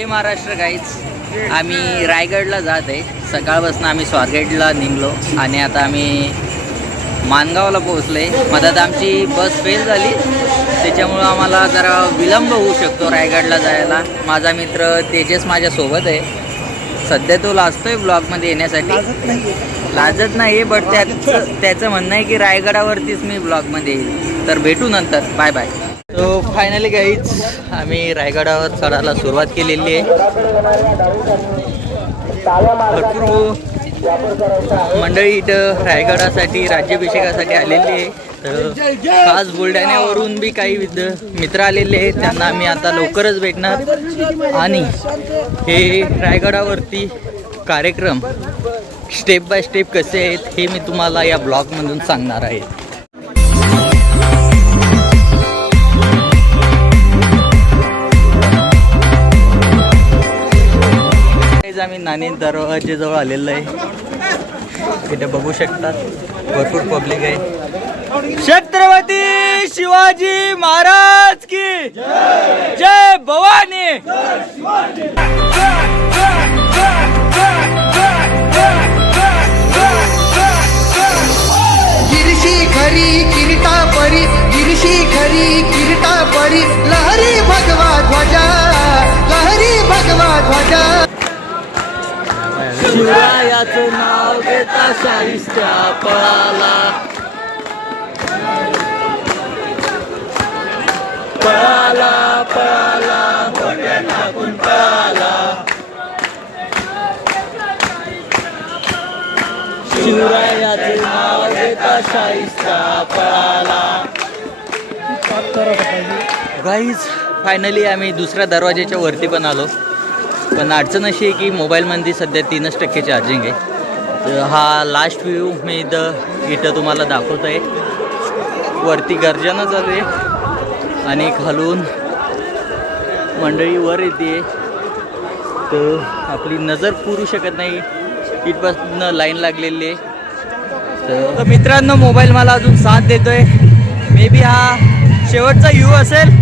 जय Maharashtra guys, आम्ही रायगडला जात आहे. सकाळपासून आम्ही स्वारगेटला निघलो आणि आता आम्ही मानगावला पोहोचले. मधात आमची बस फेल झाली, त्याच्यामुळं आम्हाला जरा विलंब होऊ शकतो रायगडला जायला. माझा मित्र तेजस माझ्यासोबत आहे. सध्या तो लाजतोय ब्लॉगमध्ये येण्यासाठी. लाजत नाही, बट त्याचं म्हणणं आहे की रायगडावरतीच मी ब्लॉगमध्ये येईल. तर भेटू नंतर, बाय बाय. तो फायनली गाईज आम्ही रायगडावर चढायला सुरुवात केलेली आहे. भरपूर मंडळी इथं रायगडासाठी राज्याभिषेकासाठी आलेली आहे. तर खास बुलढाण्यावरून बी काही मित्र आलेले आहेत, त्यांना आम्ही आता लवकरच भेटणार. आणि हे रायगडावरती कार्यक्रम स्टेप बाय स्टेप कसे आहेत हे मी तुम्हाला या ब्लॉगमधून सांगणार आहे. आम्ही नाणे दरवाजेजवळ आलेलो आहे. इथे बघू शकतात भरपूर पब्लिक आहे. छत्रपती शिवाजी महाराज की जय भवानी. गिरशी खरी किरीटा परी, गिरशी खरी किरीटा परी, लहरी भगवा ध्वजा, लहरी भगवा ध्वजा. शिवरायाचं नाव घेता शाहिस्त्या पळाला, पळाला पळाला मोठ्या टाकून पळाला. शिवरायाचं नाव घेता शाहिस्त्या पळाला. गाईज फायनली आम्ही दुसऱ्या दरवाजाच्या वरती पण आलो. पण अडचण अशी आहे की मोबाईलमध्ये सध्या 3% चार्जिंग आहे. तर हा लास्ट व्ह्यू मी इथं तुम्हाला दाखवत आहे. वरती गर्जना चालू आहे आणि खालून मंडळी वर येते. तर आपली नजर पुरू शकत नाही, इथपासून लाईन लागलेली आहे. तर मित्रांनो, मोबाईल मला अजून साथ देतोय. मे बी हा शेवटचा व्ह्यू असेल.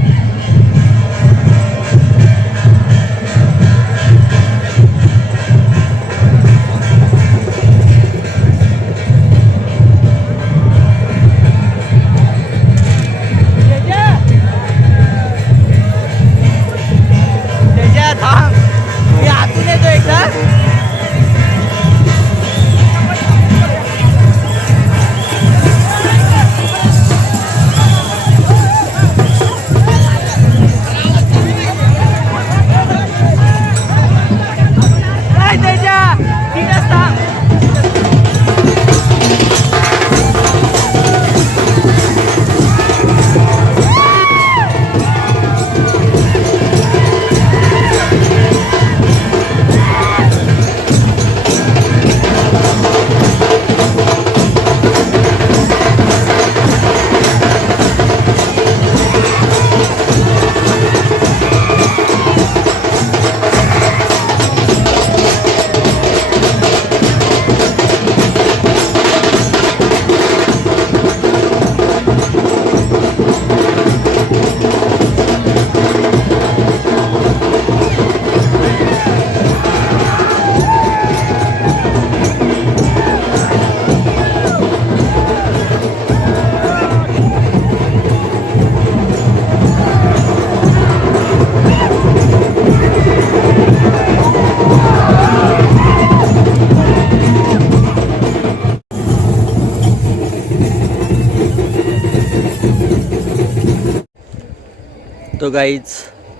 तो गाईज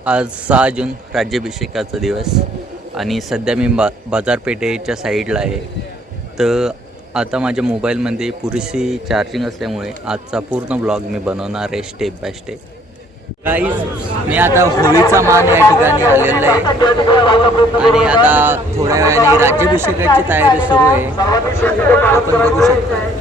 आज 6 जून राज्याभिषेकाचा दिवस आणि सध्या मी बाजारपेठेच्या साईडला आहे. तर आता माझ्या मोबाईलमध्ये पुरेशी चार्जिंग असल्यामुळे आजचा पूर्ण ब्लॉग मी बनवणार आहे स्टेप बाय स्टेप. गाईज मी आता होळीचा मान या ठिकाणी आलेला आहे आणि आता थोड्या वेळाने राज्याभिषेकाची तयारी सुरू आहे. आपण बघू शकतो.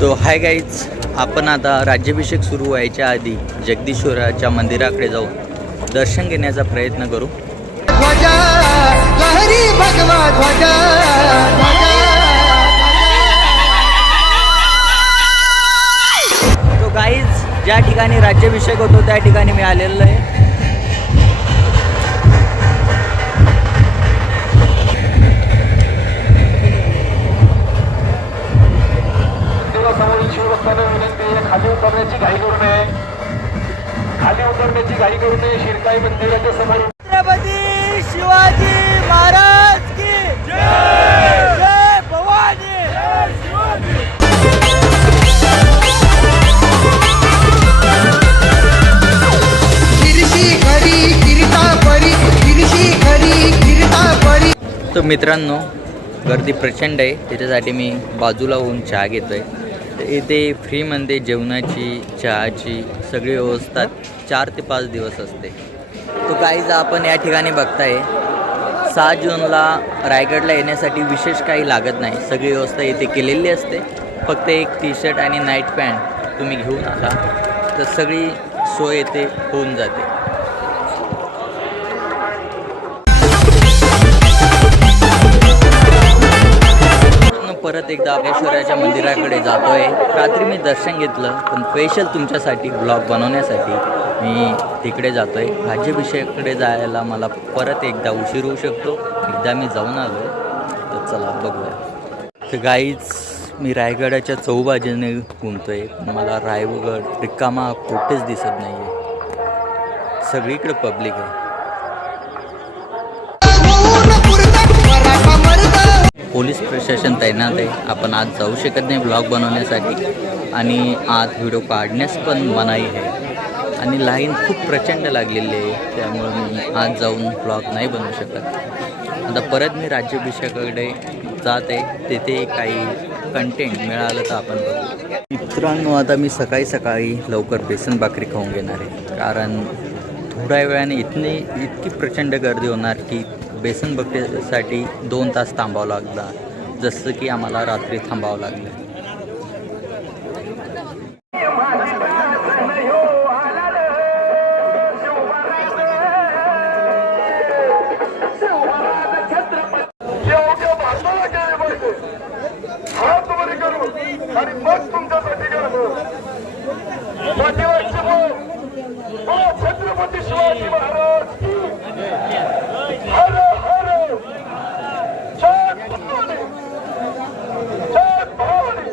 तो हाय गाईज, आपण आता राज्याभिषेक सुरू व्हायच्या आधी जगदीश्वराच्या मंदिराकडे जाऊन दर्शन घेण्याचा प्रयत्न करू. ध्वजा लहरी भगवा ध्वजा तो गाईज ज्या ठिकाणी राज्याभिषेक होतो त्या ठिकाणी मी आलेलो आहे. खाली उतरण्याची घाई करू नये. खाली उतरण्याची घाई करू नये. शिरकाई मंदिराच्या समोर छत्रपती शिवाजी महाराज की जय. जय भवानी. गिरशी खरी किरीटा परी गिरशी खरी किरीटा परी. तर मित्रांनो गर्दी प्रचंड आहे, त्याच्यासाठी मी बाजूला होऊन चहा घेतो आहे. इथे फ्रीमध्ये जेवणाची चहाची सगळी व्यवस्था 4 ते 5 दिवस असते. तो गाईज आपण या ठिकाणी बघताय 6 जूनला रायगडला येण्यासाठी विशेष काही लागत नाही. सगळी व्यवस्था इथे केलेली असते. फक्त एक टी शर्ट आणि नाईट पॅन्ट तुम्ही घेऊन आला तर सगळी सोय येथे होऊन जाते. परत एकदा आपलेश्वराच्या मंदिराकडे जातोय. रात्री मी दर्शन घेतलं, पण स्पेशल तुमच्यासाठी ब्लॉग बनवण्यासाठी मी तिकडे जातोय. राज्याभिषेकाकडे जायला मला परत एकदा उशीर होऊ शकतो. एकदा मी जाऊन आलो तर चला बघूया. तर गाईच मी रायगडाच्या चौबाजूने घुमतोय, पण मला रायगड रिकामा कुठेच दिसत नाही आहे. सगळीकडे पब्लिक आहे. पोलीस प्रशासन तैनात आहे. आपण आज जाऊ शकत नाही ब्लॉग बनवण्यासाठी आणि आज व्हिडिओ काढण्यास पण मनाई आहे आणि लाईन खूप प्रचंड लागलेली आहे. त्यामुळे मी आज जाऊन ब्लॉग नाही बनवू शकत. आता परत मी राज्याभिषेकाकडे जात आहे. तिथे काही कंटेंट मिळालं तर आपण बघू. मित्रांनो आता मी सकाळी सकाळी लवकर बेसन भाकरी खाऊन घेणार आहे, कारण थोड्या वेळाने इतकी प्रचंड गर्दी होणार की बेसन भाकरीसाठी 2 तास थांबावं लागणार, जसं की आम्हाला रात्री थांबावं लागलं. आणि मग तुमच्यासाठी छत्रपती शिवाजी महाराज की हर हर जय भवानी. जय भवानी.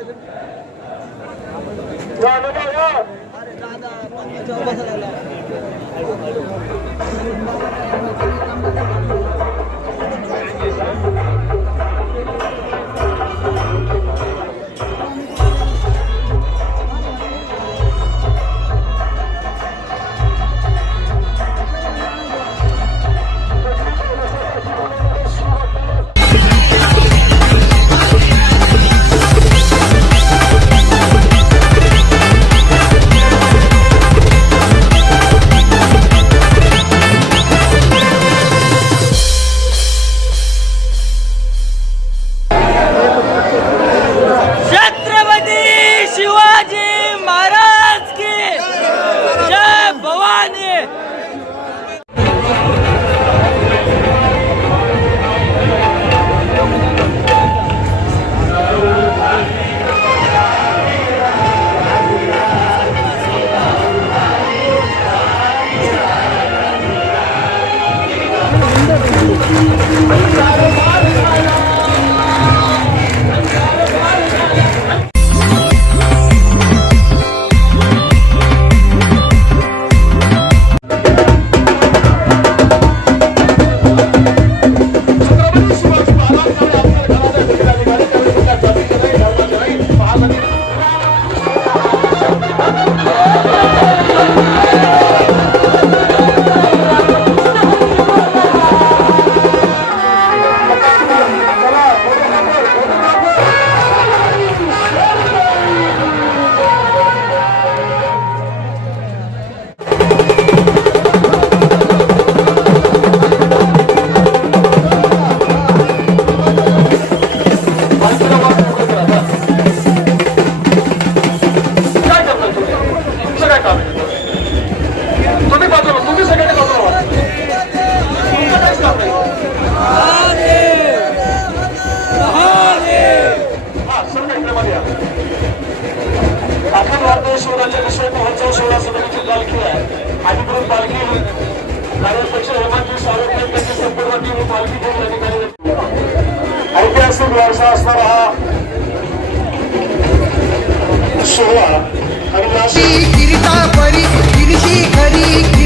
अधिकृत पालखी कार्याध्यक्ष हेमंतजी सावंत त्यांची संपूर्ण टीम पालखी घेऊन या ठिकाणी ऐतिहासिक वारसा असणारा हा सोहळा आणि किरीटा परी गिरशी खरी